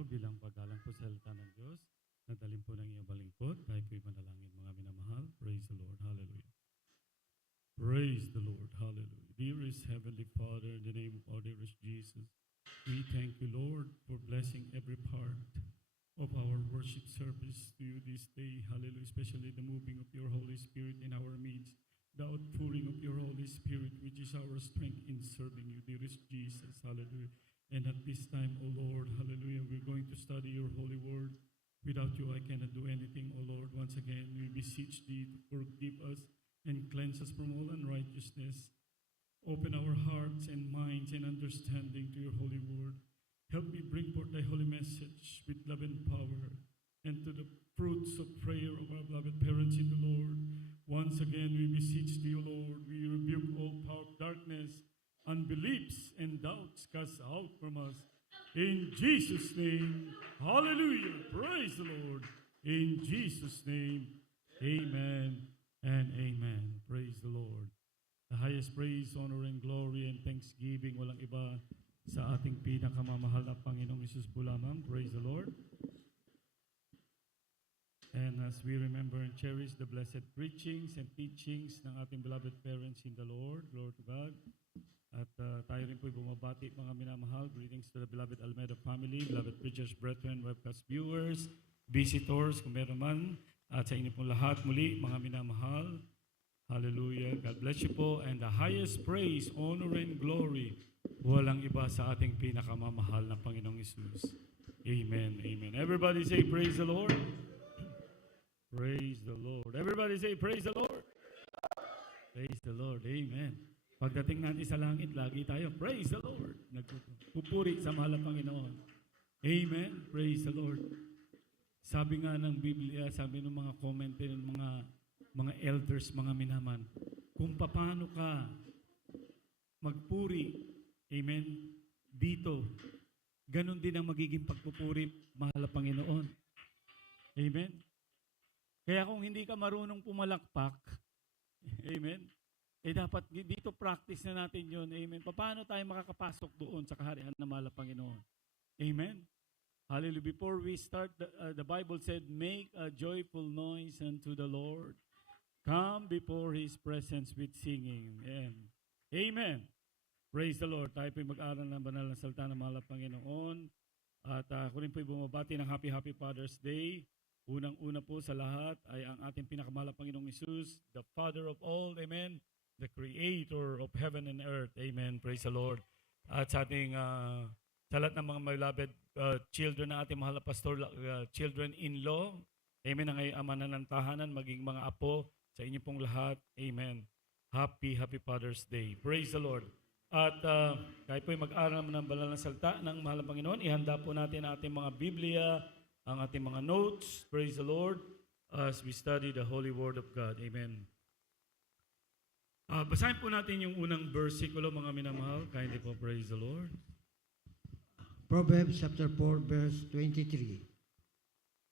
Manalo bilang paggalang po sa salita ng Diyos. Nadalhin po ng iyong balingkod. Tayo po'y manalangin mga minamahal. Praise the Lord. Hallelujah. Praise the Lord. Hallelujah. Dearest Heavenly Father, in the name of our dearest Jesus, we thank you, Lord, for blessing every part of our worship service to you this day. Hallelujah. Especially the moving of your Holy Spirit in our midst, the outpouring of your Holy Spirit, which is our strength in serving you, dearest Jesus. Hallelujah. And at this time, O Lord, hallelujah, we're going to study your holy word. Without you, I cannot do anything, O Lord. Once again, we beseech thee to forgive us and cleanse us from all unrighteousness. Open our hearts and minds and understanding to your holy word. Help me bring forth thy holy message with love and power, and to the fruits of prayer of our beloved parents in the Lord. Once again, we beseech thee, O Lord. We rebuke all power of darkness, unbeliefs, and doubts cast out from us. In Jesus' name, hallelujah. Praise the Lord. In Jesus' name, amen and amen. Praise the Lord. The highest praise, honor, and glory, and thanksgiving, walang iba sa ating pinakamamahal na Panginoong Hesus po lamang. Praise the Lord. And as we remember and cherish the blessed preachings and teachings ng ating beloved parents in the Lord, glory to God. At tayo rin po'y bumabati, mga minamahal. Greetings to the beloved Almeida family, beloved preachers, brethren, webcast viewers, visitors, kung meron man, at sa inyo pong lahat muli, mga minamahal. Hallelujah. God bless you po. And the highest praise, honor, and glory, walang iba sa ating pinakamamahal na Panginoong Hesus. Amen. Amen. Everybody say, praise the Lord. Praise the Lord. Everybody say, praise the Lord. Praise the Lord. Amen. Pagdating natin sa langit, lagi tayo, praise the Lord. Nagpupuri sa mahal na Panginoon. Amen. Praise the Lord. Sabi nga ng Biblia, sabi ng mga commentary ng mga elders, mga minaman, kung paano ka magpuri, amen, dito, ganun din ang magiging pagpupuri, mahal na Panginoon. Amen. Kaya kung hindi ka marunong pumalakpak, amen, dapat dito practice na natin yun, amen. Paano tayo makakapasok doon sa kaharian ng mahal na Panginoon? Amen. Hallelujah. Before we start, the Bible said, make a joyful noise unto the Lord. Come before His presence with singing. Amen. Praise the Lord. Tayo po'y mag-aral ng banal na salita ng mahal na Panginoon. At ako rin po'y bumabati ng Happy Father's Day. Unang-una po sa lahat ay ang ating pinakamahal na Panginoong Hesus, the Father of all, amen, the Creator of heaven and earth. Amen. Praise the Lord. At sa ating sa lahat ng mga beloved children na ating mahal na pastor, children-in-law, amen, ang ama na ng tahanan, maging mga apo sa inyo pong lahat, amen. Happy Father's Day. Praise the Lord. At tayo po'y mag-aral naman ng banal na salita ng mahal na Panginoon. Ihanda po natin ang ating mga Biblia, ang ating mga notes, praise the Lord, as we study the Holy Word of God. Amen. Basahin po natin yung unang versikulo, mga minamahal. Kindly po, praise the Lord. Proverbs chapter 4, verse 23.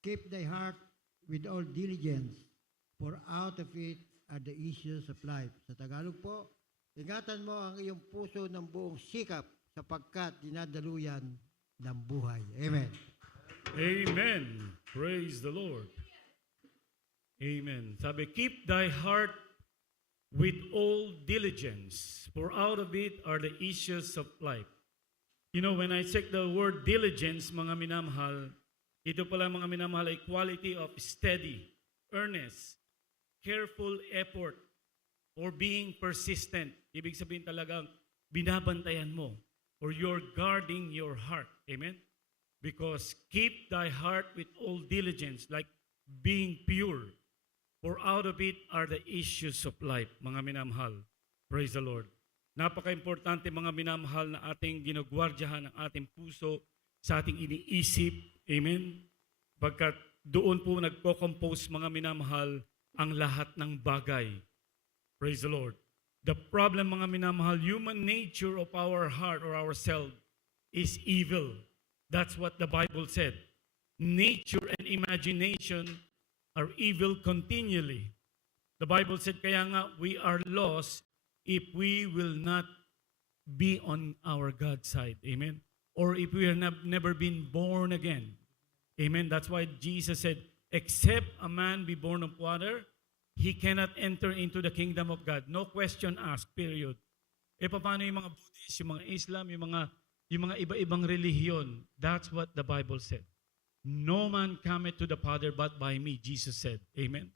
Keep thy heart with all diligence, for out of it are the issues of life. Sa Tagalog po, ingatan mo ang iyong puso ng buong sikap sapagkat dinadaluyan ng buhay. Amen. Amen. Praise the Lord. Amen. Sabi, keep thy heart with all diligence, for out of it are the issues of life. You know, when I check the word diligence, mga minamahal, ito pala mga minamahal ay quality of steady, earnest, careful effort, or being persistent. Ibig sabihin talagang binabantayan mo, or you're guarding your heart. Amen? Because keep thy heart with all diligence, like being pure, for out of it are the issues of life, mga minamahal. Praise the Lord. Napaka-importante, mga minamahal, na ating ginagwardyahan ang ating puso sa ating iniisip. Amen? Pagkat doon po nagko-compose, mga minamahal, ang lahat ng bagay. Praise the Lord. The problem, mga minamahal, human nature of our heart or ourself is evil. That's what the Bible said. Nature and imagination are evil continually. The Bible said, kaya nga, we are lost if we will not be on our God's side. Amen? or if we have never been born again. Amen. That's why Jesus said, except a man be born of water, he cannot enter into the kingdom of God. No question asked, period. E paano yung mga Buddhist, yung mga Islam, yung mga iba-ibang relihiyon? That's what the Bible said. No man cometh to the Father but by me, Jesus said. Amen.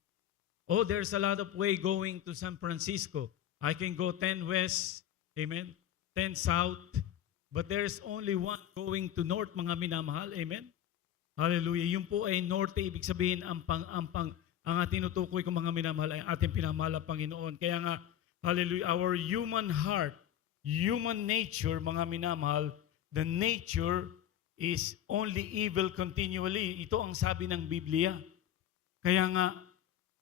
Oh, there's a lot of way going to San Francisco. I can go 10 west, amen, 10 south, but there's only one going to north, mga minamahal, amen. Hallelujah. Yung po ay norte, ibig sabihin ang tinutukoy ko mga minamahal ay ating pinamahal ang Panginoon. Kaya nga, hallelujah, our human heart, human nature, mga minamahal, the nature is only evil continually. Ito ang sabi ng Biblia. Kaya nga,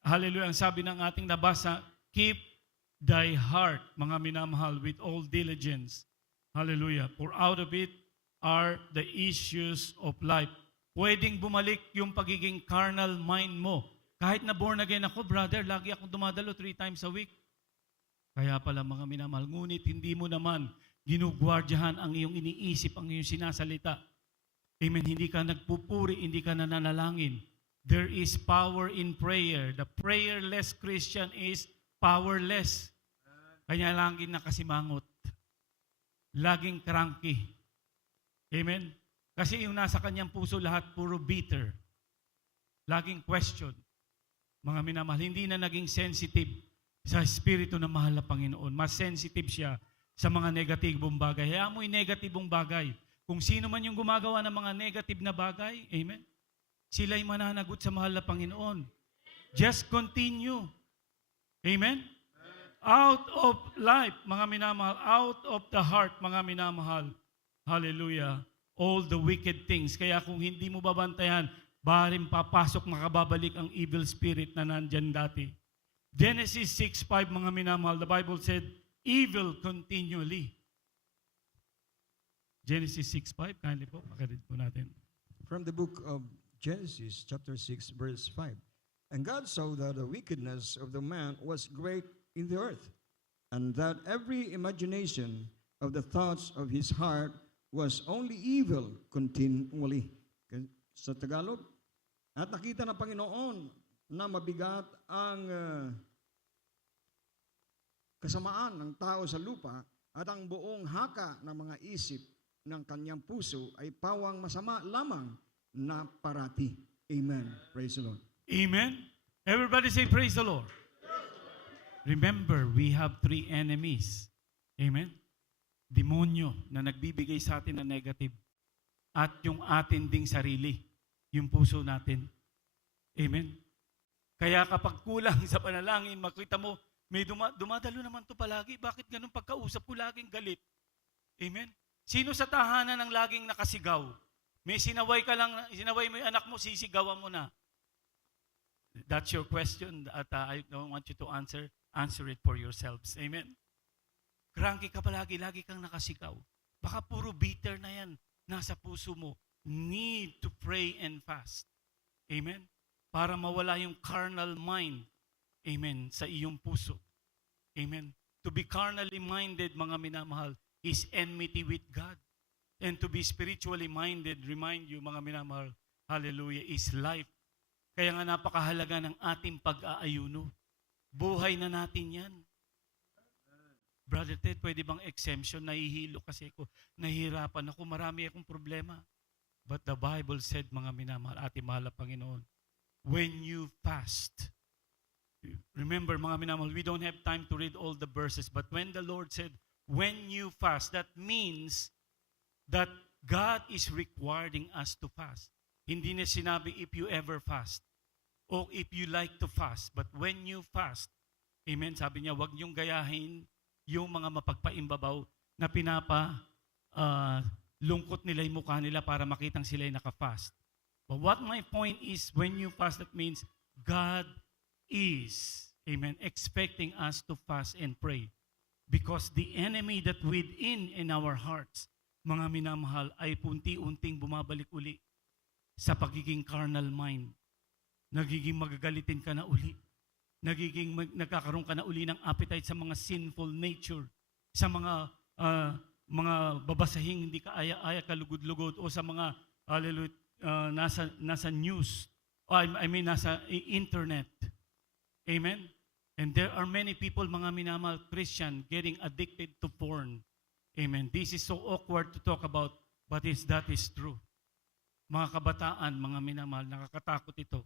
hallelujah, ang sabi ng ating nabasa, keep thy heart, mga minamahal, with all diligence. Hallelujah. For out of it are the issues of life. Pwedeng bumalik yung pagiging carnal mind mo. Kahit na born again ako, brother, lagi akong dumadalo 3 times a week. Kaya pala mga minamahal, ngunit hindi mo naman ginugwardyahan ang iyong iniisip, ang iyong sinasalita. Amen. Hindi ka nagpupuri, hindi ka nananalangin. There is power in prayer. The prayerless Christian is powerless. Kanya laging nakasimangot. Laging cranky. Amen? Kasi yung nasa kanyang puso lahat puro bitter. Laging question. Mga minamahal, hindi na naging sensitive sa espiritu na mahal na Panginoon. Mas sensitive siya sa mga negatibong bagay. Hayaan mo yung negatibong bagay. Kung sino man yung gumagawa ng mga negative na bagay, amen? Sila'y mananagot sa mahal na Panginoon. Just continue. Amen? Out of life, mga minamahal, out of the heart, mga minamahal. Hallelujah. All the wicked things. Kaya kung hindi mo babantayan, baring papasok, makababalik ang evil spirit na nandyan dati. Genesis 6:5, mga minamahal, the Bible said, evil continually. Genesis 6:5, kindly po, makaread po natin. From the book of Genesis, chapter 6, verse 5. And God saw that the wickedness of the man was great in the earth, and that every imagination of the thoughts of his heart was only evil continually. Sa Tagalog, at nakita ng Panginoon na mabigat ang kasamaan ng tao sa lupa at ang buong haka ng mga isip ng kanyang puso ay pawang masama lamang na parati. Amen. Praise the Lord. Amen. Everybody say praise the Lord. Remember, we have 3 enemies. Amen. Demonyo na nagbibigay sa atin ng negative. At yung atin ding sarili, yung puso natin. Amen. Kaya kapag kulang sa panalangin, makita mo, may dumadalo naman to palagi. Bakit ganun pagkausap ko laging galit? Amen. Sino sa tahanan ang laging nakasigaw? May sinaway ka lang, sinaway mo yung anak mo, sisigawan mo na. That's your question at I don't want you to answer it for yourselves. Amen? Cranky ka palagi, lagi kang nakasigaw. Baka puro bitter na yan, nasa puso mo. Need to pray and fast. Amen? Para mawala yung carnal mind. Amen? Sa iyong puso. Amen? To be carnally minded, mga minamahal, is enmity with God. And to be spiritually minded, remind you, mga minamahal, hallelujah, is life. Kaya nga napakahalaga ng ating pag-aayuno. Buhay na natin yan. Brother Ted, pwede bang exemption? Nahihilo kasi ako. Nahihirapan ako. Marami akong problema. But the Bible said, mga minamahal, ating mahal na Panginoon, when you fast, remember mga minamahal, we don't have time to read all the verses, but when the Lord said, when you fast, that means that God is requiring us to fast. Hindi na sinabi if you ever fast o if you like to fast. But when you fast, amen, sabi niya, wag niyong gayahin yung mga mapagpaimbabaw na lungkot nila yung mukha nila para makitang sila ay nakafast. But what my point is, when you fast, that means God is, amen, expecting us to fast and pray. Because the enemy that within in our hearts, mga minamahal, ay punti-unting bumabalik uli sa pagiging carnal mind. Nagiging magagalitin ka na uli. Nagkakaroon ka na uli ng appetite sa mga sinful nature, sa mga mga babasahing hindi ka aya-aya, kalugod-lugod, o sa mga, hallelujah, nasa news, I mean, nasa internet. Amen? And there are many people, mga minamahal Christian, getting addicted to porn. Amen. This is so awkward to talk about, but that is true. Mga kabataan, mga minamahal, nakakatakot ito.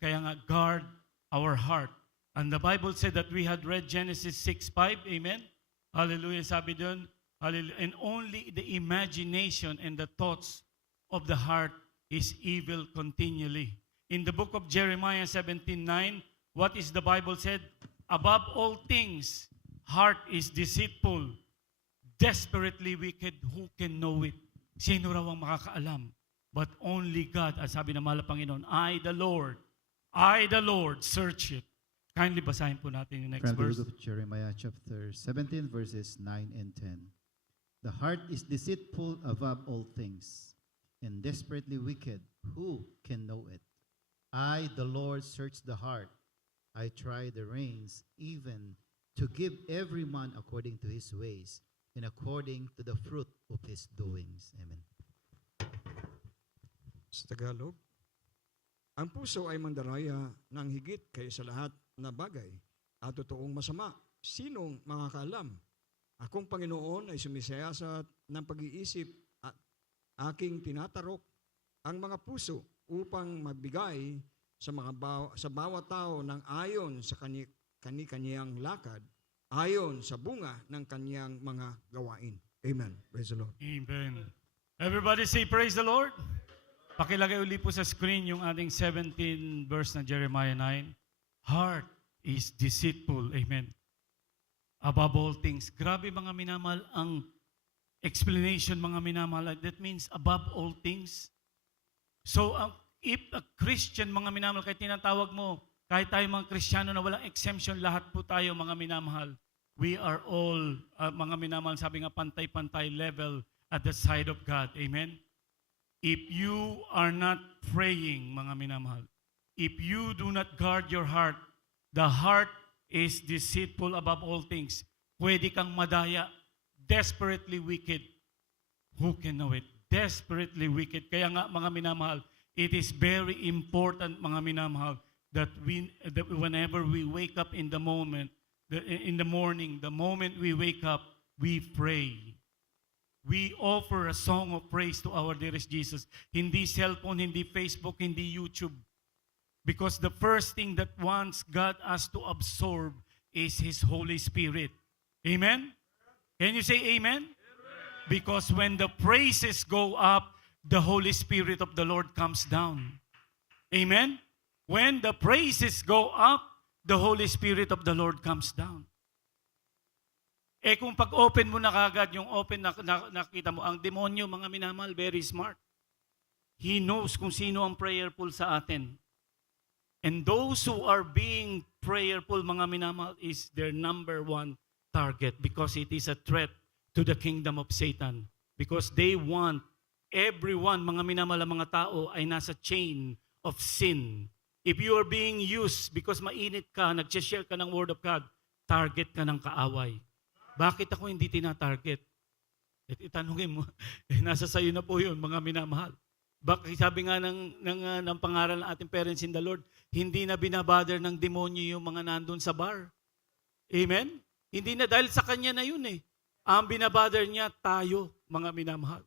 Kaya nga, guard our heart. And the Bible said that we had read Genesis 6:5. Amen? Hallelujah. Sabi doon, hallelujah. And only the imagination and the thoughts of the heart is evil continually. In the book of Jeremiah 17:9, what is the Bible said? Above all things, heart is deceitful, desperately wicked, who can know it? Sino raw ang makakaalam? But only God, as sabi ng mahal na Panginoon, I the Lord, search it. Kindly basahin po natin yung next From the verse. book of Jeremiah chapter 17 verses 9 and 10. The heart is deceitful above all things, and desperately wicked. Who can know it? I, the Lord, search the heart. I try the reins, even to give every man according to his ways, and according to the fruit of his doings. Amen. Sa Tagalog, ang puso ay mandaraya ng higit kaysa lahat na bagay at totoong masama. Sinong makakaalam? Akong Panginoon ay sumisiyasat ng pag-iisip at aking tinatarok ang mga puso upang magbigay sa bawat tao ng ayon sa kani-kaniyang lakad, ayon sa bunga ng kaniyang mga gawain. Amen. Praise the Lord. Amen. Everybody say, praise the Lord. Pakilagay uli po sa screen yung ating 17 verse na Jeremiah 9. Heart is deceitful. Amen. Above all things. Grabe mga minamahal ang explanation, mga minamahal. That means above all things. So, if a Christian, mga minamahal, kahit tinatawag mo, kahit tayo mga Kristiyano na walang exemption, lahat po tayo mga minamahal. We are all, mga minamahal, sabi nga, pantay-pantay level at the side of God. Amen? If you are not praying, mga minamahal, if you do not guard your heart, the heart is deceitful above all things. Pwede kang madaya, desperately wicked. Who can know it? Desperately wicked. Kaya nga, mga minamahal, it is very important, mga minamahal, that whenever we wake up in the morning, the moment we wake up, we pray. We offer a song of praise to our dearest Jesus. Hindi cellphone, hindi Facebook, hindi YouTube. Because the first thing that wants God us to absorb is His Holy Spirit. Amen? Can you say amen? Because when the praises go up, the Holy Spirit of the Lord comes down. Amen? When the praises go up, the Holy Spirit of the Lord comes down. Eh kung pag-open mo na kagad, yung open nakita mo, ang demonyo, mga minamahal, very smart. He knows kung sino ang prayerful sa atin. And those who are being prayerful, mga minamahal, is their number one target because it is a threat to the kingdom of Satan. Because they want everyone, mga minamahal, mga tao ay nasa chain of sin. If you are being used because mainit ka, nag-share ka ng Word of God, target ka ng kaaway. Bakit ako hindi tina-target? Itanungin mo, nasa sayo na po yun, mga minamahal. Bakit sabi nga ng pangaral ng ating parents in the Lord, hindi na binabother ng demonyo yung mga nandun sa bar. Amen? Hindi na, dahil sa kanya na yun eh. Ang binabother niya, tayo, mga minamahal.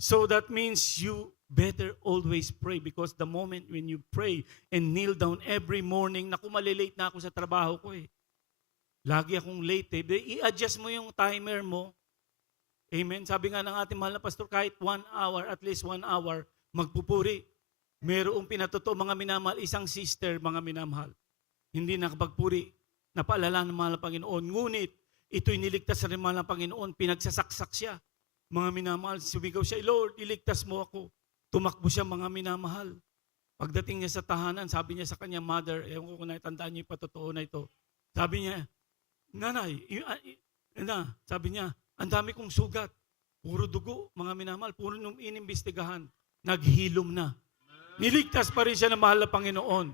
So that means you better always pray because the moment when you pray and kneel down every morning, naku, malilate na ako sa trabaho ko eh. Lagi akong late eh. I-adjust mo yung timer mo. Amen? Sabi nga ng ating mahal na pastor, kahit 1 hour, at least 1 hour, magpupuri. Merong pinatotoo, mga minamahal, isang sister, mga minamahal. Hindi nakapagpuri. Napaalala ng mahal na Panginoon. Ngunit, ito'y niligtas sa mahal na Panginoon. Pinagsasaksak siya. Mga minamahal, sumigaw siya, Lord, iligtas mo ako. Tumakbo siya, mga minamahal. Pagdating niya sa tahanan, sabi niya sa kanyang mother, ewan ko kung natandaan niyo yung patotoo na ito. Sabi niya, Nanay, sabi niya, ang dami kong sugat. Puro dugo, mga minamahal, puro nung inimbestigahan. Naghilom na. Niligtas pa rin siya ng mahal na Panginoon.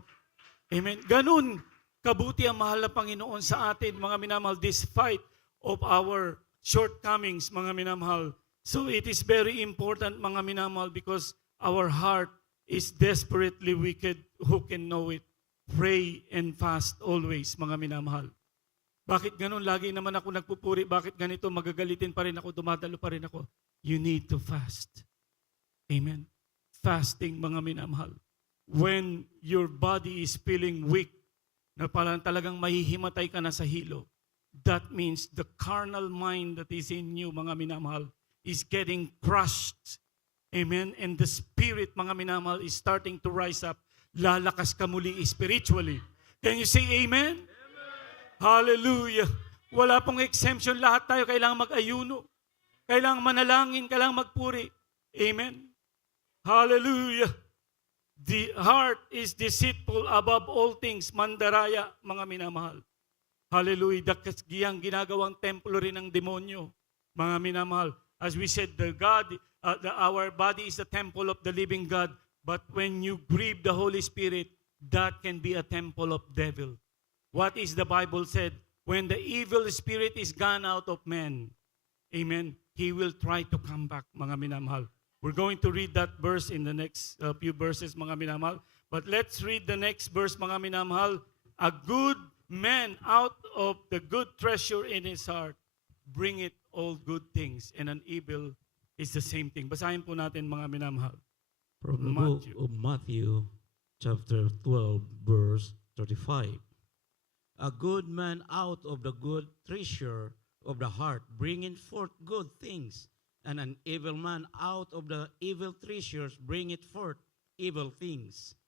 Amen. Ganun kabuti ang mahal na Panginoon sa atin, mga minamahal, despite of our shortcomings, mga minamahal. So it is very important, mga minamahal, because our heart is desperately wicked. Who can know it? Pray and fast always, mga minamahal. Bakit ganun? Lagi naman ako nagpupuri. Bakit ganito? Magagalitin pa rin ako, dumadalo pa rin ako. You need to fast. Amen. Fasting, mga minamahal. When your body is feeling weak, na parang talagang mahihimatay ka na sa hilo, that means the carnal mind that is in you, mga minamahal, is getting crushed. Amen? And the spirit, mga minamahal, is starting to rise up. Lalakas ka muli spiritually. Can you say amen? Hallelujah. Wala pong exemption. Lahat tayo kailangan mag-ayuno. Kailangan manalangin. Kailangan magpuri. Amen? Hallelujah. The heart is deceitful above all things. Mandaraya, mga minamahal. Hallelujah. Dakasgiyang ginagawang templo rin ng demonyo. Mga minamahal. As we said, our body is the temple of the living God. But when you grieve the Holy Spirit, that can be a temple of devil. What is the Bible said? When the evil spirit is gone out of man, amen, he will try to come back, mga minamahal. We're going to read that verse in the next few verses, mga minamahal. But let's read the next verse, mga minamahal. A good man out of the good treasure in his heart bring it all good things, and an evil is the same thing. Basahin po natin, mga minamahal. From the book of Matthew, chapter 12, verse 35. A good man out of the good treasure of the heart bringeth forth good things, and an evil man out of the evil treasures bringeth forth evil things.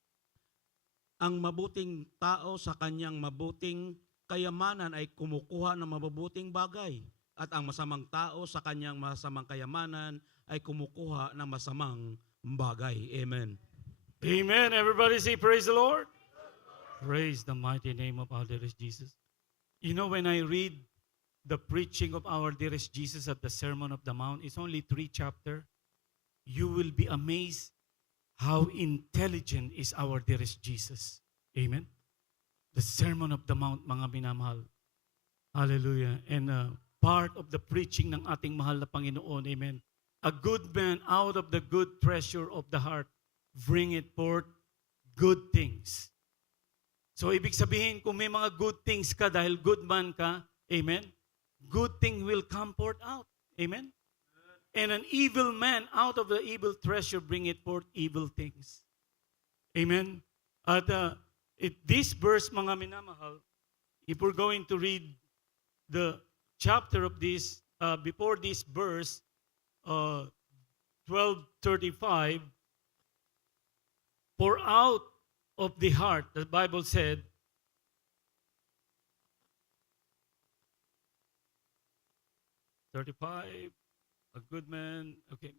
Ang mabuting tao sa kanyang mabuting kayamanan ay kumukuha ng mabubuting bagay, at ang masamang tao sa kanyang masamang kayamanan ay kumukuha ng masamang bagay. Amen. Amen. Everybody say praise the Lord. Praise the mighty name of our dearest Jesus. You know, when I read the preaching of our dearest Jesus at the Sermon of the Mount, it's only 3 chapters. You will be amazed how intelligent is our dearest Jesus. Amen. The Sermon of the Mount, mga minamahal. Hallelujah. And part of the preaching ng ating mahal na Panginoon. Amen. A good man out of the good treasure of the heart bring it forth good things. So, ibig sabihin, kung may mga good things ka dahil good man ka, amen, good thing will come forth out. Amen? And an evil man out of the evil treasure bring it forth evil things. Amen? At this verse, mga minamahal, if we're going to read the chapter of this, before this verse, 12:35, for out of the heart, the Bible said, a good man, okay.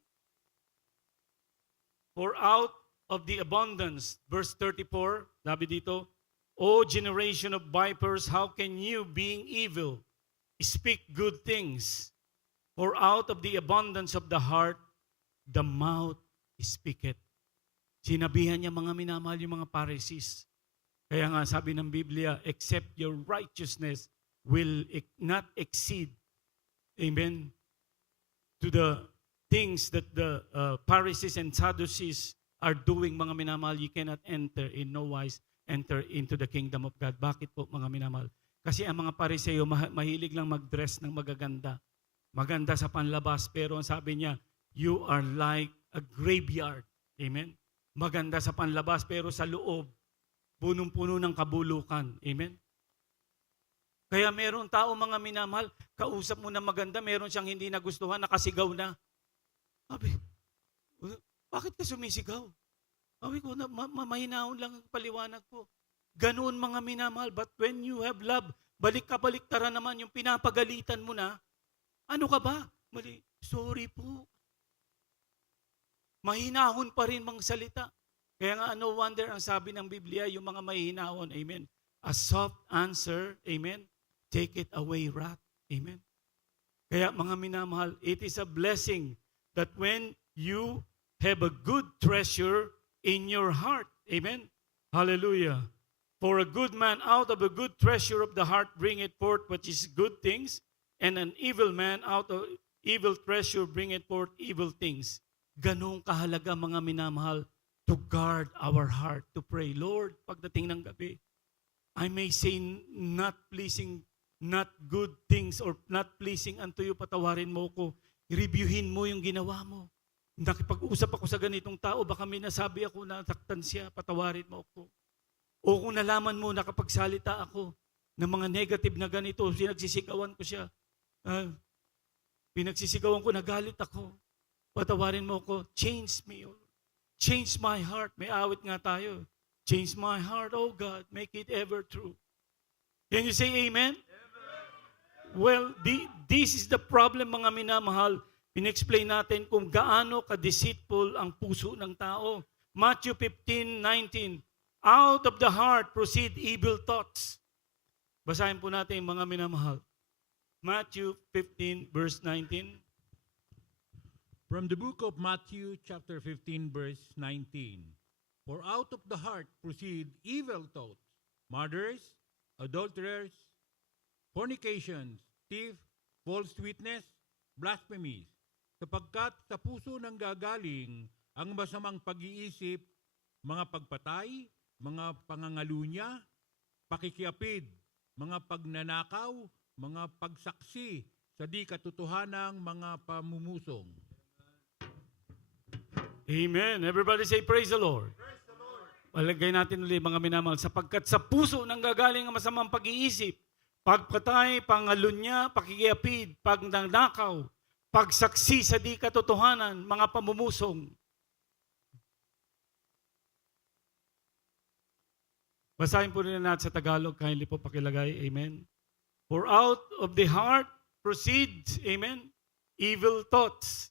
For out of the abundance, verse 34, sabi dito, O generation of vipers, how can you, being evil, speak good things? For out of the abundance of the heart, the mouth speaketh. Sinabihan niya, mga minamahal, yung mga Pharisees. Kaya nga sabi ng Biblia, except your righteousness will not exceed, amen, to the things that the Pharisees and Sadducees are doing, mga minamahal, you cannot enter in no wise enter into the kingdom of God. Bakit po, mga minamahal? Kasi ang mga Pariseo mahilig lang mag-dress ng magaganda. Maganda sa panlabas, pero ang sabi niya, you are like a graveyard. Amen? Maganda sa panlabas, pero sa loob, punong-puno ng kabulukan. Amen? Kaya meron tao, mga minamahal, kausap mo na maganda, meron siyang hindi nagustuhan, nakasigaw na. Sabi, bakit ka sumisigaw? Sabi ko, mahinahon lang ang paliwanag ko. Ganoon, mga minamahal, but when you have love, balik-kabaliktaran naman yung pinapagalitan mo na, ano ka ba? Mali, sorry po. Mahinahon pa rin mga salita. Kaya nga, no wonder ang sabi ng Biblia, yung mga mahinahon, amen. A soft answer, amen. Take it away, wrath. Amen. Kaya mga minamahal, it is a blessing that when you have a good treasure in your heart, amen. Hallelujah. For a good man out of a good treasure of the heart bring it forth which is good things, and an evil man out of evil treasure bringeth forth evil things. Ganong kahalaga mga minamahal to guard our heart, to pray. Lord, pagdating ng gabi, I may say not pleasing, not good things or not pleasing unto you, patawarin mo ko. Reviewin mo yung ginawa mo. Nakipag-usap ako sa ganitong tao, baka may nasabi ako na taktan siya, patawarin mo ako. O kung nalaman mo, nakapagsalita ako ng mga negative na ganito, pinagsisigawan ko siya. Pinagsisigawan ko, nagalit ako. Patawarin mo ako, change me, O Lord. Change my heart. May awit nga tayo. Change my heart, oh God, make it ever true. Can you say amen? Well, this is the problem mga minamahal. Pinexplain natin kung gaano ka-deceitful ang puso ng tao. Matthew 15:19, out of the heart proceed evil thoughts. Basahin po natin mga minamahal. Matthew 15 verse 19. From the book of Matthew, chapter 15, verse 19. For out of the heart proceed evil thoughts, murders, adulterers, fornications, theft, false witness, blasphemies. Sapagkat sa puso nang gagaling ang masamang pag-iisip, mga pagpatay, mga pangangalunya, pakikiapid, mga pagnanakaw, mga pagsaksi, sa di katotohanang mga pamumusong. Amen. Everybody say praise the Lord. Praise the Lord. Palagay natin ulit mga minamahal, sapagkat sa puso nang gagaling ang masamang pag-iisip, pagpatay, pangalunya, pakikiapid, pagnanakaw, pagsaksi sa di katotohanan, mga pamumusong. Basahin po rin natin sa Tagalog, kindly po pakilagay, amen. For out of the heart proceeds, amen, evil thoughts,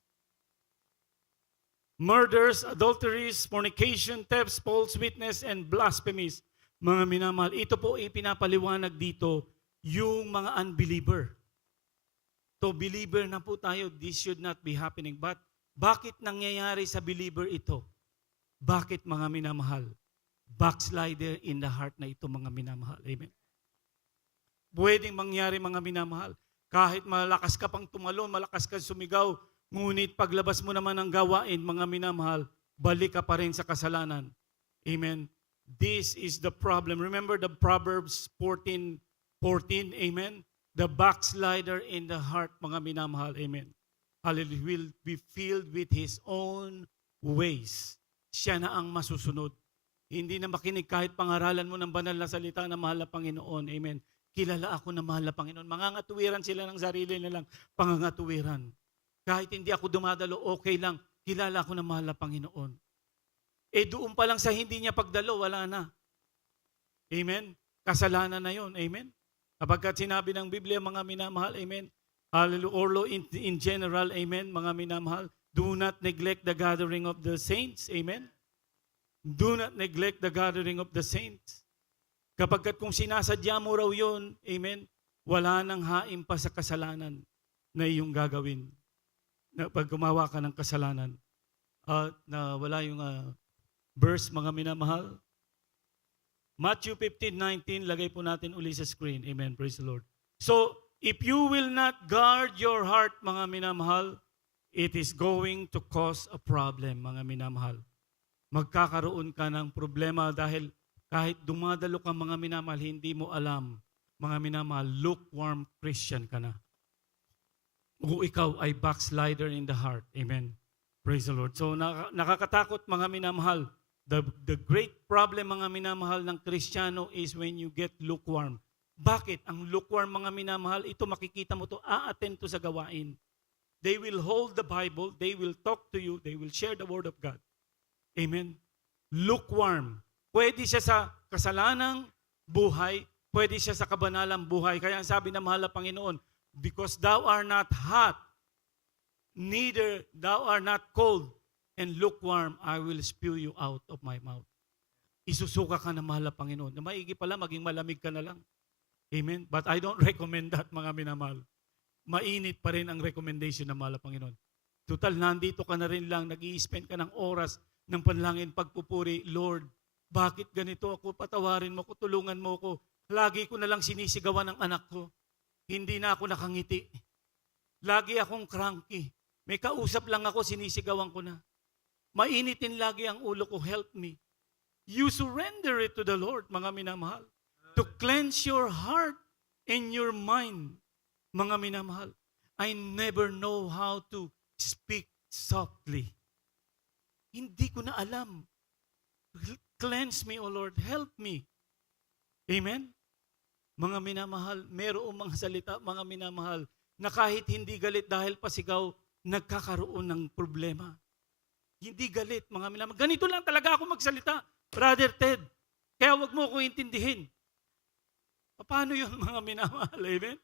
murders, adulteries, fornication, thefts, false witness, and blasphemies. Mga minamahal, ito po ipinapaliwanag dito yung mga unbeliever. To believer na po tayo, this should not be happening. But bakit nangyayari sa believer ito? Bakit mga minamahal? Backslider in the heart na ito mga minamahal. Amen. Pwedeng mangyari mga minamahal. Kahit malakas ka pang tumalon, malakas ka sumigaw, ngunit paglabas mo naman ng gawain, mga minamahal, balik ka pa rin sa kasalanan. Amen. This is the problem. Remember the Proverbs 14:14, amen? The backslider in the heart, mga minamahal, amen. Hallelujah, will be filled with his own ways. Siya na ang masusunod. Hindi na makinig kahit pangaralan mo ng banal na salita na mahal na Panginoon, amen. Kilala ako na mahal na Panginoon. Mangangatuwiran sila ng sarili nilang pangangatuwiran. Kahit hindi ako dumadalo, okay lang. Kilala ko na mahal na Panginoon. Doon pa lang sa hindi niya pagdalo, wala na. Amen? Kasalanan na yon. Amen? Kapagkat sinabi ng Biblia, mga minamahal, amen? Hallelujah. Or in general, amen, mga minamahal, do not neglect the gathering of the saints. Amen? Do not neglect the gathering of the saints. Kapagkat kung sinasadya mo raw yun, amen, wala nang haim pa sa kasalanan na iyong gagawin. Na pag gumawa ka ng kasalanan, na wala yung verse, mga minamahal. Matthew 15:19, lagay po natin uli sa screen. Amen, praise the Lord. So, if you will not guard your heart, mga minamahal, it is going to cause a problem, mga minamahal. Magkakaroon ka ng problema dahil kahit dumadalo ka, mga minamahal, hindi mo alam, mga minamahal, lukewarm Christian ka na. O ikaw ay backslider in the heart. Amen. Praise the Lord. So nakakatakot mga minamahal. The great problem mga minamahal ng Kristiyano is when you get lukewarm. Bakit? Ang lukewarm mga minamahal, ito makikita mo to, a-attend to sa gawain. They will hold the Bible, they will talk to you, they will share the Word of God. Amen. Lukewarm. Pwede siya sa kasalanang buhay, pwede siya sa kabanalang buhay. Kaya ang sabi ng mahal na Panginoon, because thou art not hot, neither thou art not cold, and lukewarm, I will spew you out of my mouth. Isusuka ka na mahal na Panginoon. Na maigi pala, maging malamig ka na lang. Amen? But I don't recommend that, mga minamahal. Mainit pa rin ang recommendation ng mahal na Panginoon. Total, nandito ka na rin lang, nag-i-spend ka ng oras ng panlangin pagpupuri, Lord, bakit ganito ako? Patawarin mo ko, tulungan mo ko. Lagi ko na lang sinisigawan ng anak ko. hindi na ako nakangiti. Lagi akong cranky. May kausap lang ako, sinisigawan ko na. Mainitin lagi ang ulo ko, help me. You surrender it to the Lord, mga minamahal. To cleanse your heart and your mind, mga minamahal. I never know how to speak softly. Hindi ko na alam. Cleanse me, O Lord. Help me. Amen? Mga minamahal, mayroong mga salita, mga minamahal, na kahit hindi galit dahil pasigaw, nagkakaroon ng problema. Hindi galit, mga minamahal. Ganito lang talaga ako magsalita, Brother Ted. Kaya wag mo ko intindihin. Paano yun, mga minamahal? Amen?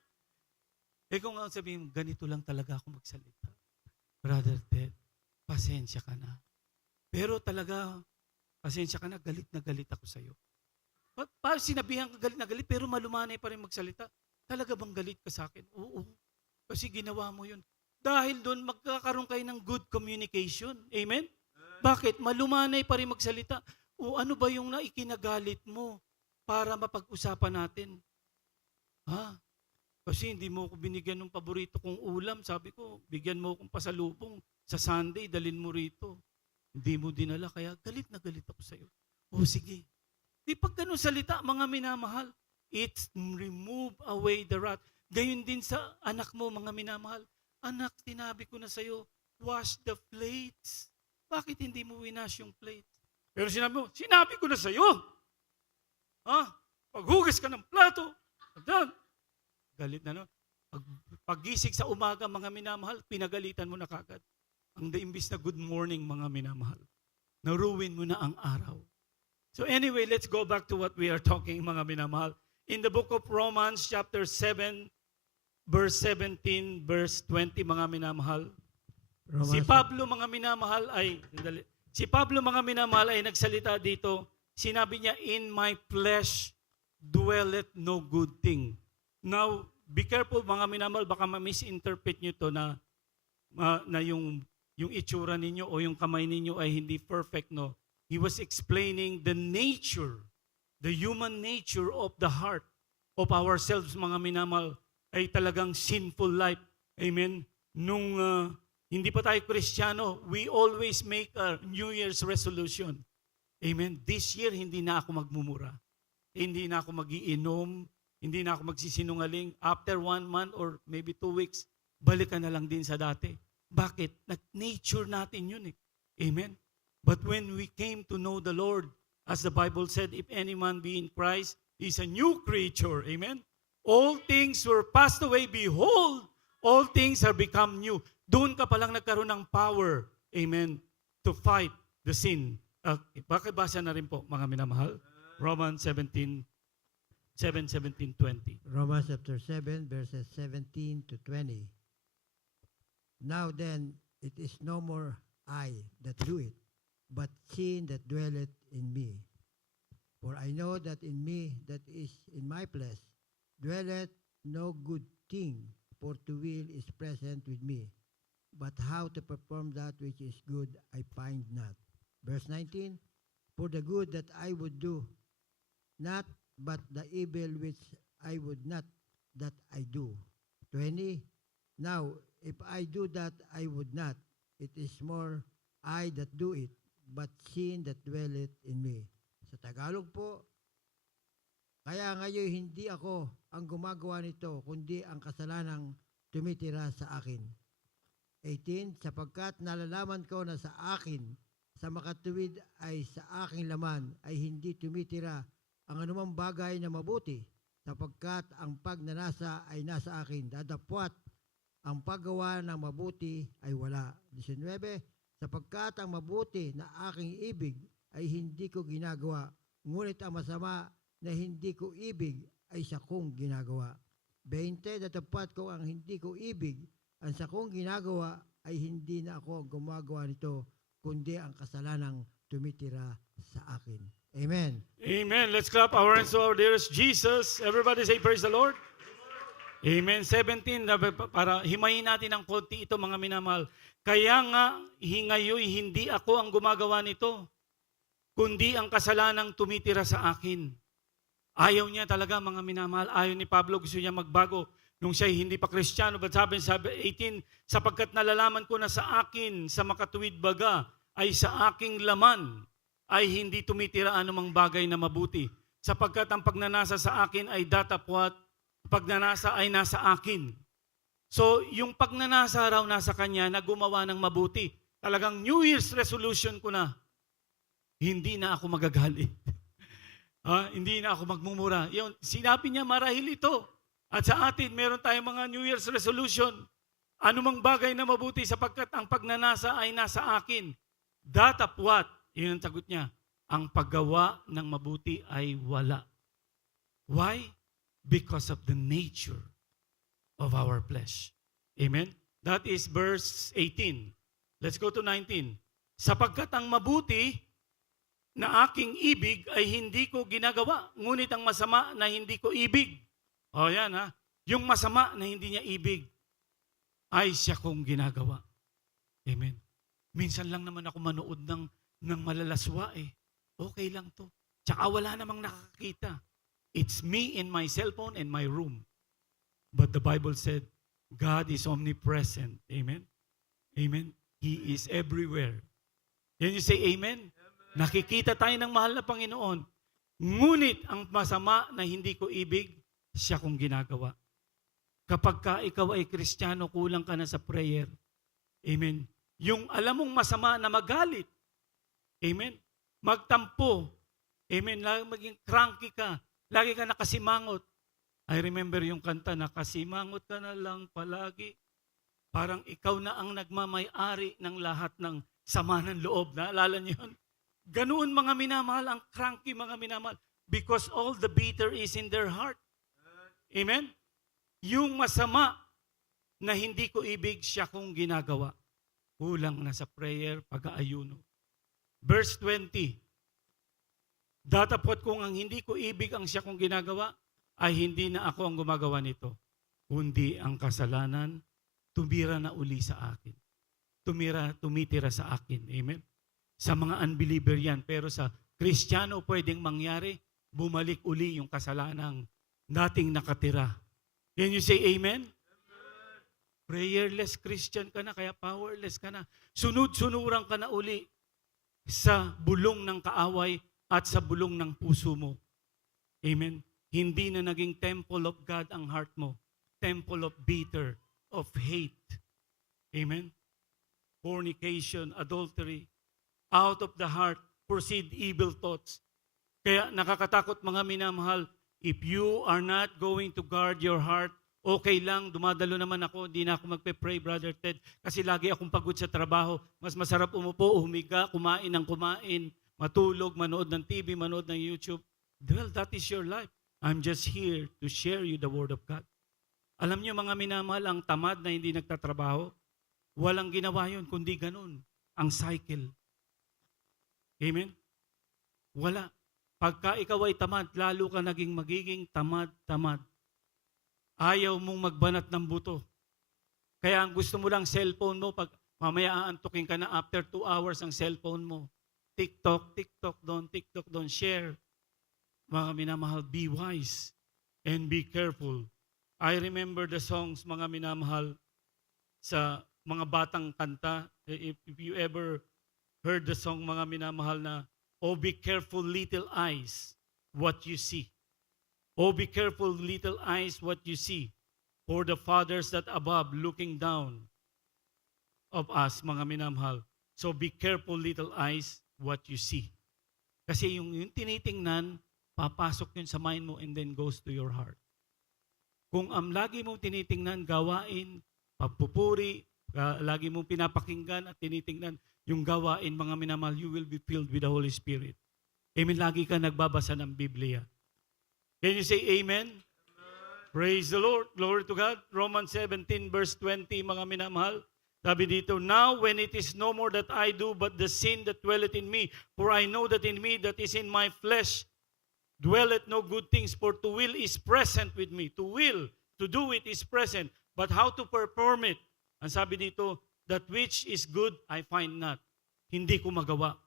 Kung nga sabihin, ganito lang talaga ako magsalita. Brother Ted, pasensya ka na. Pero talaga, pasensya ka na galit ako sa'yo. Parang sinabihan ka galit na galit, pero malumanay pa rin magsalita. Talaga bang galit ka sa akin? Oo. Kasi ginawa mo yun. Dahil doon magkakaroon kayo ng good communication. Amen? Bakit? Malumanay pa rin magsalita. O ano ba yung naikinagalit mo para mapag-usapan natin? Ha? Kasi hindi mo ko binigyan ng paborito kong ulam. Sabi ko, bigyan mo akong pasalubong sa Sunday, dalin mo rito. Hindi mo dinala, kaya galit na galit ako sa'yo. O sige. Di pag ganun salita, mga minamahal, it's remove away the wrath. Gayon din sa anak mo, mga minamahal. Anak, tinabi ko na sa'yo, wash the plates. Bakit hindi mo winash yung plates? Pero sinabi mo, sinabi ko na sa'yo. Ha? Paghugas ka ng plato. Galit na, no? Paggising sa umaga, mga minamahal, pinagalitan mo na kagad. Ang imbis na good morning, mga minamahal. Naruwin mo na ang araw. So anyway, let's go back to what we are talking, mga minamahal. In the book of Romans, chapter 7, verse 17, verse 20, mga minamahal. Si Pablo, mga minamahal, ay nagsalita dito. Sinabi niya, in my flesh dwelleth no good thing. Now, be careful, mga minamahal, baka ma-misinterpret nyo to na yung itsura ninyo o yung kamay ninyo ay hindi perfect, no? He was explaining the nature, the human nature of the heart of ourselves, mga minamahal, ay talagang sinful life. Amen? Nung hindi pa tayo Kristiyano, we always make a New Year's resolution. Amen? This year, hindi na ako magmumura. Hindi na ako magiinom. Hindi na ako magsisinungaling. After 1 month or maybe 2 weeks, balik ka na lang din sa dati. Bakit? Nature natin yun eh. Amen? But when we came to know the Lord, as the Bible said, if any man be in Christ, he's a new creature. Amen? All things were passed away. Behold, all things are become new. Doon ka palang nagkaroon ng power, amen, to fight the sin. Bakibasa na rin po, mga minamahal. Romans 7:17, 20. Romans chapter 7, verses 17 to 20. Now then, it is no more I that do it, but sin that dwelleth in me. For I know that in me, that is in my flesh, dwelleth no good thing, for to will is present with me. But how to perform that which is good, I find not. Verse 19, for the good that I would do, not but the evil which I would not, that I do. 20, now, if I do that I would not, it is more I that do it, but sin that dwelleth in me. Sa Tagalog po, kaya ngayon hindi ako ang gumagawa nito, kundi ang kasalanang tumitira sa akin. 18, sapagkat nalalaman ko na sa akin, sa makatuwid ay sa aking laman, ay hindi tumitira ang anumang bagay na mabuti, sapagkat ang pagnanasa ay nasa akin, dadapwat ang paggawa ng mabuti ay wala. 19, sapagkat ang mabuti na aking ibig ay hindi ko ginagawa, ngunit ang masama na hindi ko ibig ay sa kong ginagawa. 20, datapwat ko ang hindi ko ibig, ang sa kong ginagawa ay hindi na ako gumagawa nito, kundi ang kasalanang tumitira sa akin. Amen. Amen. Let's clap our hands to our dearest Jesus. Everybody say praise the Lord. Amen. 17, para himayin natin ng konti ito, mga minamahal. Kaya nga, hingayoy, hindi ako ang gumagawa nito, kundi ang kasalanang tumitira sa akin. Ayaw niya talaga, mga minamahal. Ayaw ni Pablo, gusto niya magbago. nung siya'y hindi pa Kristiyano, but sabi 18, sapagkat nalalaman ko na sa akin, sa makatuwid baga, ay sa aking laman, ay hindi tumitira anumang bagay na mabuti. Sapagkat ang pagnanasa sa akin ay datapwat, pagnanasa ay nasa akin. So, yung pagnanasa raw nasa kanya na gumawa ng mabuti. Talagang New Year's resolution ko na, hindi na ako magagalit. Hindi na ako magmumura. Yun, sinabi niya marahil ito. At sa atin, meron tayong mga New Year's resolution. Anumang bagay na mabuti sapagkat ang pagnanasa ay nasa akin. Datapwat, yun ang sagot niya. Ang paggawa ng mabuti ay wala. Why? Because of the nature of our flesh. Amen? That is verse 18. Let's go to 19. Sapagkat ang mabuti na aking ibig ay hindi ko ginagawa, ngunit ang masama na hindi ko ibig. O yan ha, yung masama na hindi niya ibig ay siya kong ginagawa. Amen. Minsan lang naman ako manood ng malalaswa eh. Okay lang to. Tsaka wala namang nakakita. It's me and my cellphone and my room. But the Bible said, God is omnipresent. Amen? Amen? He is everywhere. Can you say amen? Nakikita tayo ng mahal na Panginoon. Ngunit ang masama na hindi ko ibig, siya kong ginagawa. Kapag ka ikaw ay Kristiyano, kulang ka na sa prayer. Amen? Yung alam mong masama na magalit. Amen? Magtampo. Amen? Lagi maging cranky ka. Lagi ka nakasimangot. I remember yung kanta, nakasimangot ka na lang palagi. Parang ikaw na ang nagmamay-ari ng lahat ng sama ng loob. Naalala niyo yun? Ganoon mga minamahal, ang cranky mga minamahal. Because all the bitter is in their heart. Amen? Yung masama na hindi ko ibig, siya kong ginagawa. Kulang na sa prayer, pag-aayuno. Verse 20. Datapot kung ang hindi ko ibig ang siya kong ginagawa, ay hindi na ako ang gumagawa nito, kundi ang kasalanan, tumira na uli sa akin. Tumitira sa akin. Amen? Sa mga unbeliever yan. Pero sa Kristiyano pwedeng mangyari, bumalik uli yung kasalanang dating nakatira. Can you say amen? Prayerless Christian ka na, kaya powerless ka na. Sunod-sunuran ka na uli sa bulong ng kaaway at sa bulong ng puso mo. Amen? Hindi na naging temple of God ang heart mo. Temple of bitter, of hate. Amen? Fornication, adultery. Out of the heart proceed evil thoughts. Kaya nakakatakot mga minamahal, if you are not going to guard your heart, okay lang, dumadalo naman ako, hindi na ako magpe-pray, Brother Ted, kasi lagi akong pagod sa trabaho. Mas masarap umupo, humiga, kumain ng kumain, matulog, manood ng TV, manood ng YouTube. Well, that is your life. I'm just here to share you the Word of God. Alam niyo mga minamahal, ang tamad na hindi nagtatrabaho, walang ginawa yun, kundi ganun, ang cycle. Amen? Wala. Pagka ikaw ay tamad, lalo ka magiging tamad. Ayaw mong magbanat ng buto. Kaya ang gusto mo lang cellphone mo, pag mamaya aantukin ka na after 2 hours ang cellphone mo. TikTok doon, share. Mga minamahal, be wise and be careful. I remember the songs, mga minamahal, sa mga batang kanta. If you ever heard the song, mga minamahal, na, oh, be careful, little eyes, what you see. Oh, be careful, little eyes, what you see. For the fathers that above looking down of us, mga minamahal. So be careful, little eyes, what you see. Kasi yung tinitingnan, papasok yun sa mind mo and then goes to your heart. Kung lagi mong tinitingnan, gawain, pagpupuri, lagi mong pinapakinggan at tinitingnan yung gawain, mga minamahal, you will be filled with the Holy Spirit. Amen. Lagi ka nagbabasa ng Biblia. Can you say amen? Praise the Lord. Glory to God. Romans 17 verse 20, mga minamahal. Sabi dito, now when it is no more that I do, but the sin that dwelleth in me, for I know that in me that is in my flesh dwelleth no good things, for to will is present with me. To will, to do it is present. But how to perform it? Ang sabi dito, that which is good, I find not. Hindi ko magawa.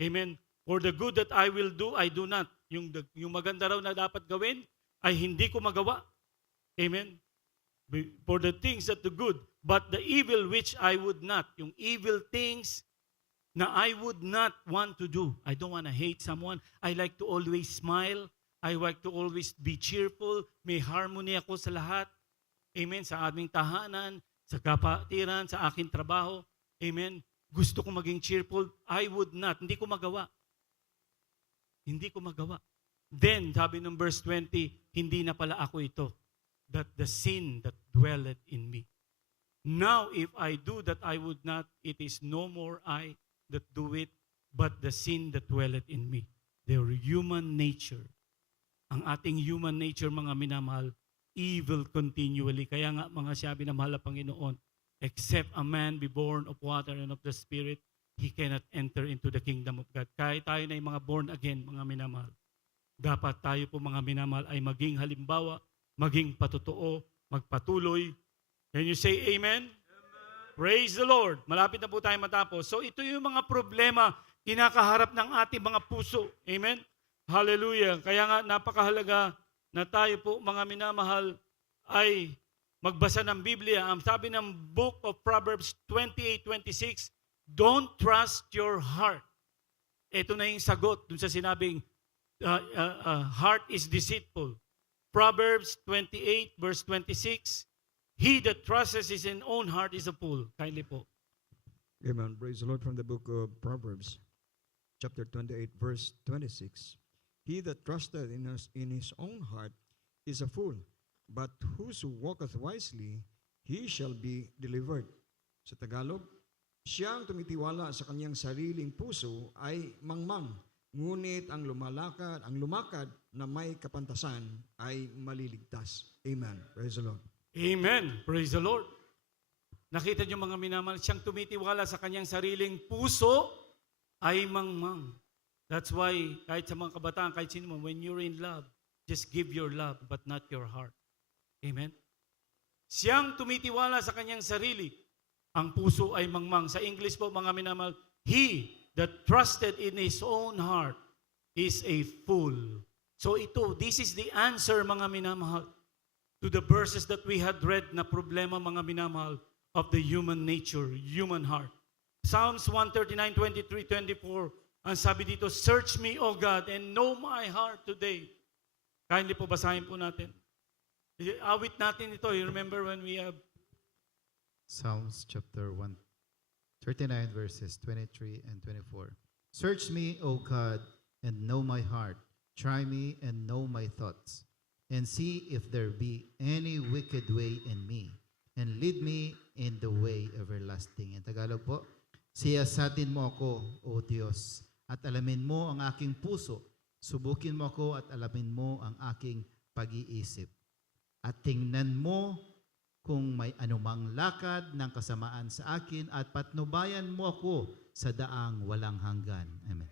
Amen. For the good that I will do, I do not. Yung maganda raw na dapat gawin, ay hindi ko magawa. Amen. For the things that the good, but the evil which I would not. Yung evil things na I would not want to do. I don't want to hate someone. I like to always smile. I like to always be cheerful. May harmony ako sa lahat. Amen. Sa aming tahanan, sa kapatiran, sa aking trabaho. Amen. Gusto ko maging cheerful. I would not. Hindi ko magawa. Hindi ko magawa. Then, sabi ng verse 20, hindi na pala ako ito. That the sin that dwelleth in me. Now, if I do that I would not, it is no more I that do it, but the sin that dwelleth in me. The human nature. Ang ating human nature, mga minamahal, evil continually. Kaya nga, mga sabi na mahal na Panginoon, except a man be born of water and of the Spirit, he cannot enter into the kingdom of God. Kahit tayo na yung mga born again, mga minamahal, dapat tayo po mga minamahal ay maging halimbawa, maging patotoo, magpatuloy. Can you say amen? Praise the Lord. Malapit na po tayo matapos. So ito yung mga problema kinakaharap ng ating mga puso. Amen? Hallelujah. Kaya nga napakahalaga na tayo po mga minamahal ay magbasa ng Biblia. Ang sabi ng Book of Proverbs 28:26, don't trust your heart. Ito na yung sagot dun sa sinabing heart is deceitful. Proverbs 28 verse 26, he that trusteth his own heart is a fool. Kindly po. Amen. Praise the Lord from the book of Proverbs, chapter 28, verse 26. He that trusteth in his own heart is a fool, but whoso walketh wisely, he shall be delivered. Sa Tagalog, siyang tumitiwala sa kanyang sariling puso ay mangmang, ngunit ang lumakad na may kapantasan ay maliligtas. Amen. Praise the Lord. Amen. Praise the Lord. Nakita niyo mga minamahal, siyang tumitiwala sa kanyang sariling puso ay mangmang. That's why kahit sa mga kabataan, kahit sino mo, when you're in love, just give your love but not your heart. Amen. Siyang tumitiwala sa kanyang sarili, ang puso ay mangmang. Sa English po mga minamahal, he that trusted in his own heart is a fool. So this is the answer mga minamahal to the verses that we had read na problema mga minamahal of the human nature, human heart. Psalms 139:23-24, ang sabi dito, search me, O God, and know my heart today. Kindly po basahin po natin. Awit natin ito. You remember when we have Psalms chapter 139 verses 23 and 24. Search me, O God, and know my heart. Try me and know my thoughts, and see if there be any wicked way in me, and lead me in the way everlasting. In Tagalog po, siyasatin mo ako, O Diyos, at alamin mo ang aking puso. Subukin mo ako at alamin mo ang aking pag-iisip. At tingnan mo kung may anumang lakad ng kasamaan sa akin at patnubayan mo ako sa daang walang hanggan. Amen.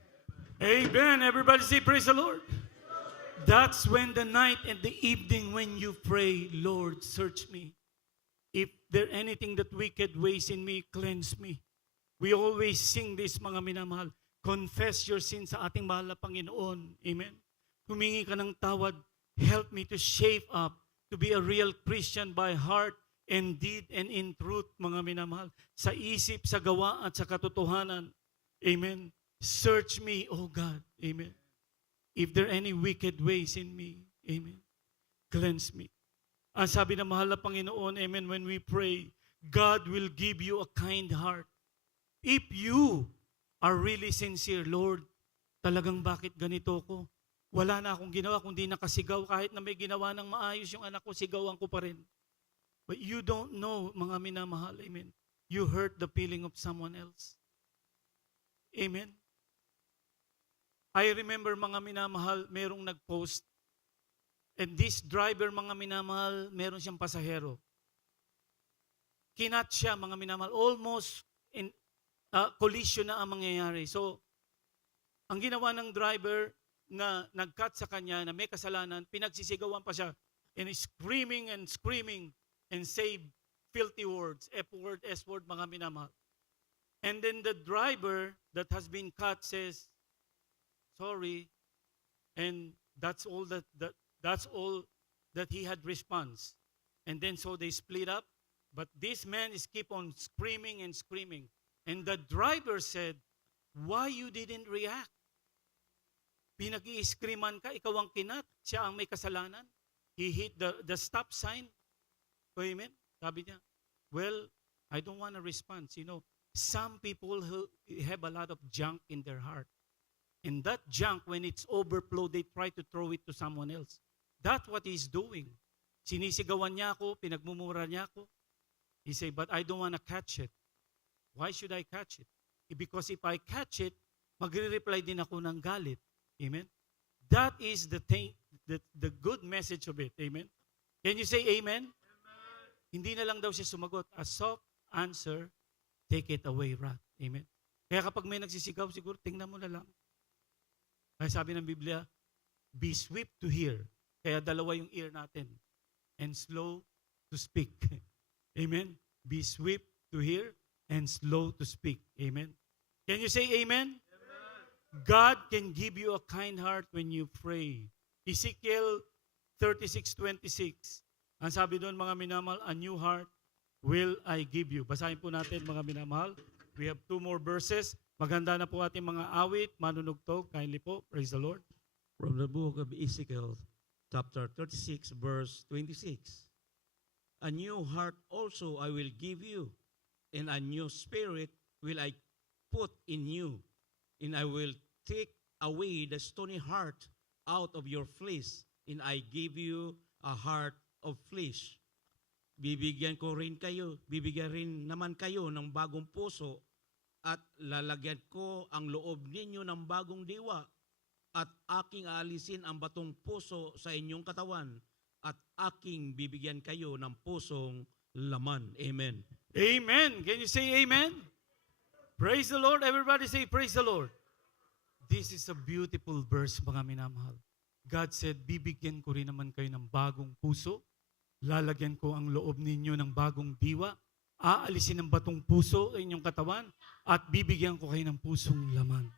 Amen. Everybody say praise the Lord. That's when the night and the evening when you pray, Lord, search me. If there anything that wicked ways in me, cleanse me. We always sing this, mga minamahal. Confess your sins sa ating mahal na Panginoon. Amen. Humingi ka ng tawad. Help me to shape up to be a real Christian by heart and deed and in truth, mga minamahal. Sa isip, sa gawa at sa katotohanan. Amen. Search me, O God. Amen. If there any wicked ways in me, amen, cleanse me. Ang sabi ng mahal na Panginoon, amen, when we pray, God will give you a kind heart. If you are really sincere, Lord, talagang bakit ganito ko? Wala na akong ginawa kundi nakasigaw. Kahit na may ginawa ng maayos yung anak ko, sigawan ko pa rin. But you don't know, mga minamahal, amen, you hurt the feeling of someone else. Amen. I remember mga minamahal, merong nag-post, and this driver mga minamahal, meron siyang pasahero. Kinat siya mga minamahal, almost in collision na ang mangyayari. So, ang ginawa ng driver na nag-cut sa kanya, na may kasalanan, pinagsisigawan pa siya, and screaming and say filthy words, F-word, S-word, mga minamahal. And then the driver that has been cut says, sorry, and that's all that he had response. And then so they split up. But this man is keep on screaming and screaming. And the driver said, why you didn't react? Pinag-i-screaman ka, ikaw ang kinat, siya ang may kasalanan. He hit the stop sign. Amen? Sabi niya, well, I don't want a response. You know, some people who have a lot of junk in their heart. And that junk, when it's overflow, they try to throw it to someone else. That's what he's doing. Sinisigawan niya ako, pinagmumura niya ako. He say, but I don't want to catch it. Why should I catch it? Because if I catch it, magre-reply din ako ng galit. Amen? That is the thing, the good message of it. Amen? Can you say amen? Hindi na lang daw siya sumagot. A soft answer, take it away, wrath. Amen? Kaya kapag may nagsisigaw, siguro tingnan mo na lang. Kaya sabi ng Biblia, be swift to hear. Kaya dalawa yung ear natin. And slow to speak. Amen? Be swift to hear and slow to speak. Amen? Can you say amen? God can give you a kind heart when you pray. Ezekiel 36:26. Ang sabi doon, mga minamahal, a new heart will I give you. Basahin po natin, mga minamahal. We have 2 more verses. Maganda na po ating mga awit, manunugtog. Kindly po, praise the Lord. From the book of Ezekiel, chapter 36, verse 26. A new heart also I will give you, and a new spirit will I put in you, and I will take away the stony heart out of your flesh, and I give you a heart of flesh. Bibigyan rin naman kayo ng bagong puso, at lalagyan ko ang loob ninyo ng bagong diwa, at aking aalisin ang batong puso sa inyong katawan, at aking bibigyan kayo ng pusong laman. Amen. Amen. Can you say amen? Praise the Lord. Everybody say praise the Lord. This is a beautiful verse, mga minamahal. God said, bibigyan ko rin naman kayo ng bagong puso. Lalagyan ko ang loob ninyo ng bagong diwa. Aalisin ang batong puso sa inyong katawan at bibigyan ko kayo ng pusong laman.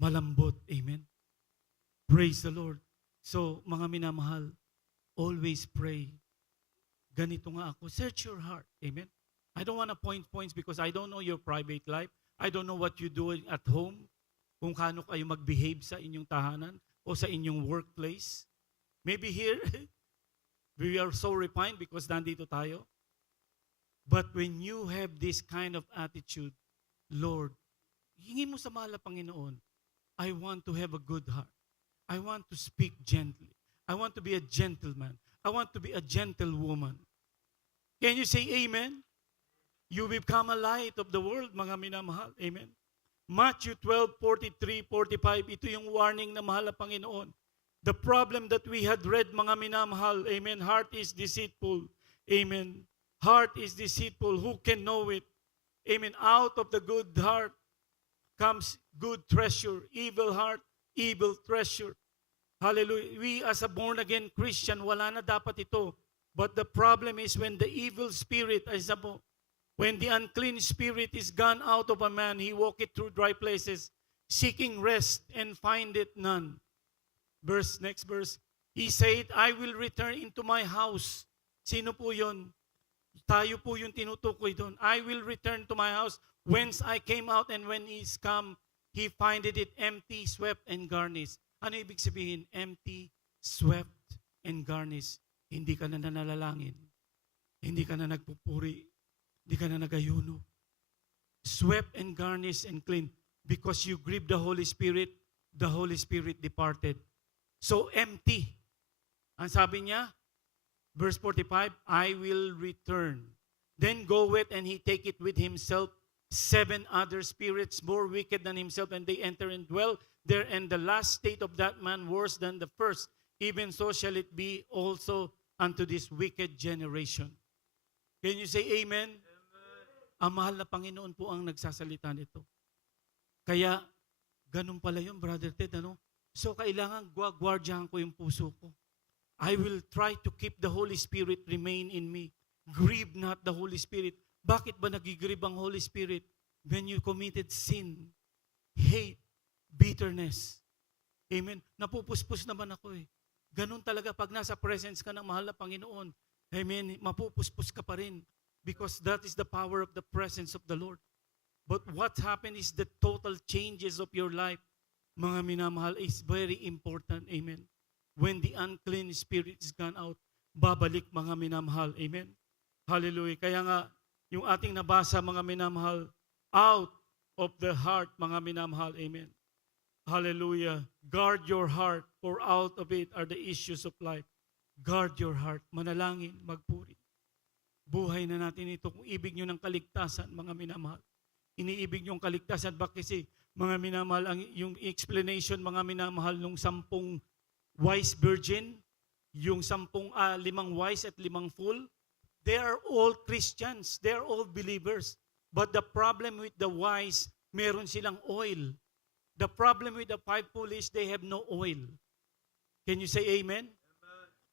Malambot. Amen. Praise the Lord. So, mga minamahal, always pray. Ganito nga ako. Search your heart. Amen. I don't want to point points because I don't know your private life. I don't know what you do at home. Kung kano kayo mag-behave sa inyong tahanan o sa inyong workplace. Maybe here, we are so refined because nandito tayo. But when you have this kind of attitude, Lord, hingi mo sa mahal na Panginoon, I want to have a good heart. I want to speak gently. I want to be a gentleman. I want to be a gentlewoman. Can you say amen? You become a light of the world, mga minamahal. Amen? Matthew 12:43-45, ito yung warning na mahal na Panginoon. The problem that we had read, mga minamahal, amen, heart is deceitful. Amen. Heart is deceitful. Who can know it? Amen. Out of the good heart comes good treasure. Evil heart, evil treasure. Hallelujah. We as a born-again Christian, wala na dapat ito. But the problem is when the evil spirit, when the unclean spirit is gone out of a man, he walketh through dry places, seeking rest and findeth none. Next verse. He said, I will return into my house. Sino po yun? Tayo po yung tinutukoy doon. I will return to my house whence I came out, and when he's come, he findeth it empty, swept, and garnished. Ano ibig sabihin? Empty, swept, and garnished. Hindi ka na nanalangin. Hindi ka na nagpupuri. Hindi ka na nagayuno. Swept and garnished and clean. Because you grieved the Holy Spirit departed. So empty. Ang sabi niya, verse 45, I will return. Then goeth and he taketh with himself 7 other spirits more wicked than himself, and they enter and dwell there, and the last state of that man worse than the first. Even so shall it be also unto this wicked generation. Can you say amen? Ang mahal na Panginoon po ang nagsasalita nito. Kaya, ganun pala yun, Brother Ted, ano? So, kailangan guardyahan ko yung puso ko. I will try to keep the Holy Spirit remain in me. Grieve not the Holy Spirit. Bakit ba nagigrieve ang Holy Spirit? When you committed sin, hate, bitterness. Amen? Napupuspos naman ako eh. Ganun talaga pag nasa presence ka ng mahal na Panginoon. Amen. Mapupuspos ka pa rin because that is the power of the presence of the Lord. But what happened is the total changes of your life, mga minamahal, is very important. Amen. When the unclean spirit is gone out, babalik mga minamahal. Amen. Hallelujah. Kaya nga, yung ating nabasa mga minamahal, out of the heart, mga minamahal. Amen. Hallelujah. Guard your heart, for out of it are the issues of life. Guard your heart. Manalangin, magpuri. Buhay na natin ito kung ibig nyo ng kaligtasan, mga minamahal. Iniibig nyo ang kaligtasan. Bakit kasi, mga minamahal, yung explanation, mga minamahal, nung 10 wise virgin, yung 5 wise at 5 fool, they are all Christians. They are all believers. But the problem with the wise, meron silang oil. The problem with the 5 foolish, they have no oil. Can you say amen?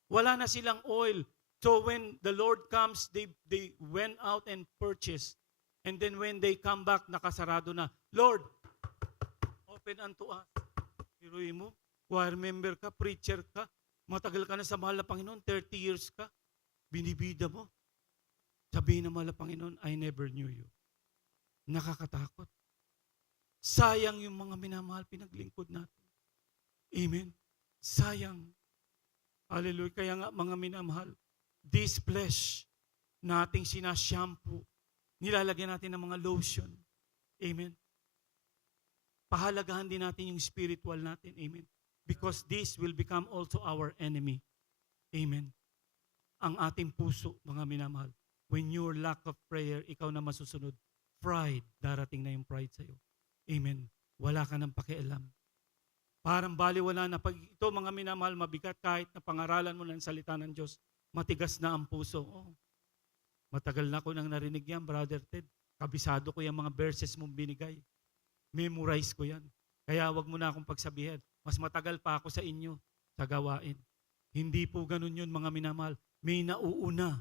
Wala na silang oil. So when the Lord comes, they went out and purchased. And then when they come back, nakasarado na. Lord, open unto us. Hiruin mo, choir member ka, preacher ka, matagal ka na sa mahal na Panginoon, 30 years ka, binibida mo. Sabihin ng mahal na Panginoon, I never knew you. Nakakatakot. Sayang yung mga minamahal pinaglingkod natin. Amen. Sayang. Hallelujah. Kaya nga mga minamahal, this flesh na ating sinashampoo, nilalagyan natin ng mga lotion. Amen. Pahalagahan din natin yung spiritual natin. Amen. Because this will become also our enemy. Amen. Ang ating puso, mga minamahal, when your lack of prayer, ikaw na masusunod, pride, darating na yung pride sa'yo. Amen. Wala ka ng pakialam. Parang baliwala na. Pag ito, mga minamahal, mabigat kahit na pangaralan mo ng salita ng Diyos, matigas na ang puso. Oh, matagal na ko nang narinig yan, Brother Ted. Kabisado ko yung mga verses mong binigay. Memorize ko yan. Kaya wag mo na akong pagsabihin. Mas matagal pa ako sa inyo sa gawain. Hindi po ganun yun, mga minamahal. May nauuna.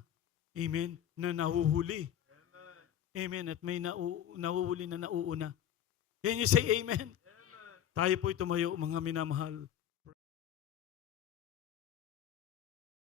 Amen. Na nahuhuli. Amen. At may nahuhuli na nauuna. Can you say amen? Tayo po'y tumayo, mga minamahal.